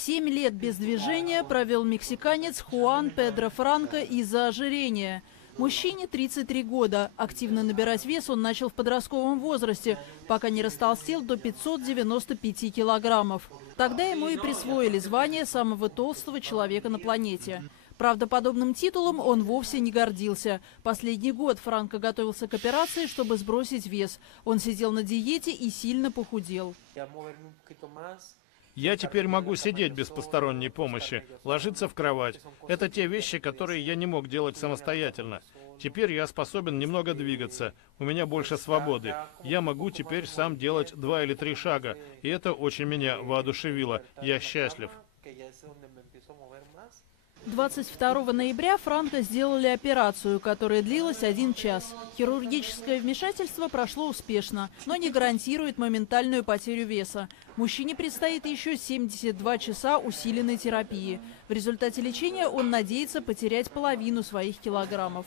7 лет без движения провел мексиканец Хуан Педро Франко из-за ожирения. Мужчине 33 года. Активно набирать вес он начал в подростковом возрасте, пока не растолстел до 595 килограммов. Тогда ему и присвоили звание самого толстого человека на планете. Правда, подобным титулом он вовсе не гордился. Последний год Франко готовился к операции, чтобы сбросить вес. Он сидел на диете и сильно похудел. Я теперь могу сидеть без посторонней помощи, ложиться в кровать. Это те вещи, которые я не мог делать самостоятельно. Теперь я способен немного двигаться. У меня больше свободы. Я могу теперь сам делать 2 или 3 шага. И это очень меня воодушевило. Я счастлив. 22 ноября Франко сделали операцию, которая длилась 1 час. Хирургическое вмешательство прошло успешно, но не гарантирует моментальную потерю веса. Мужчине предстоит еще 72 часа усиленной терапии. В результате лечения он надеется потерять половину своих килограммов.